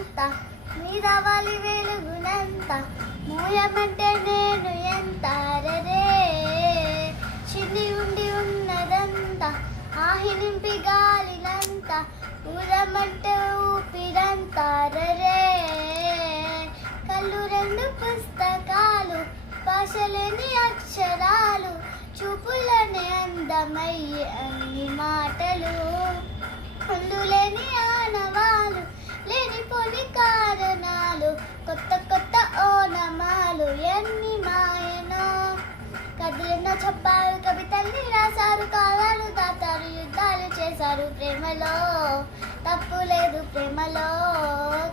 వెలుగునంత మీద వాలి వెలుగునంత మూయమంటే నేను ఎంత రే చిన్ని ఉండి ఉన్నదంత ఆహి నింపి గాలినంత ఊరమంటే ఊపిరంత రే కళ్ళు రెండు పుస్తకాలు భాషలేని అక్షరాలు చూపులనే అందమయ్యే అన్ని మాటలు లేని ఆనవాలు లేనిపోని కారణాలు కొత్త కొత్త ఓనమాలు ఎన్ని మాయనో కథలెన్నో చెప్పారు కవితల్ని రాశారు కాలాలు దాటారు యుద్ధాలు చేశారు ప్రేమలో తప్పు లేదు ప్రేమలో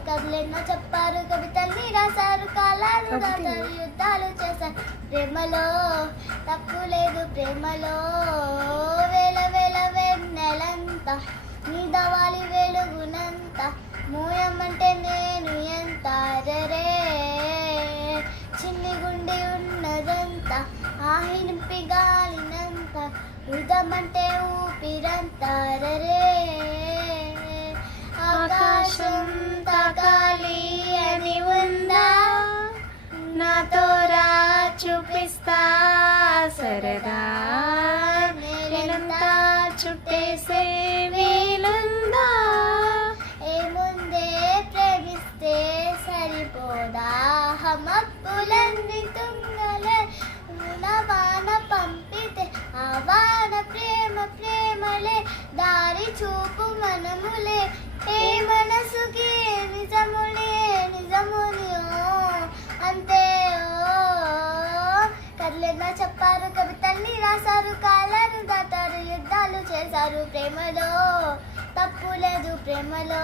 కథలెన్నో చెప్పారు కవితల్ని రాశారు కాలాలు దాటారు యుద్ధాలు చేశారు ప్రేమలో తప్పు లేదు ప్రేమలో వేల వేల వెన్నెలంత మీద వాలి వెలుగునంత మూయమంటే నేను ఎంత రే చిన్ని గుండి ఉన్నదంత ఆహి నింపి గాలినంత ఉదమంటే ఊపిరంత రే ఆకాశం తాకాలి అని ఉందా నాతో రా చూపిస్తా సరదా నేనంతా చుట్టేసే వీలుందా ఏముందే ప్రేమిస్తే సరిపోదా హమప్పులన్నీ తుంగలే వాన పంపితే ఆ వాన ప్రేమ ప్రేమలే దారి చూపు మనములే ఏ మనసుకి నిజములే నిజముని అంతే కథలెన్నో చెప్పారు కవితల్ని రాశారు కాలాలు దాటారు యుద్ధాలు చేశారు ప్రేమలో తప్పు లేదు ప్రేమలో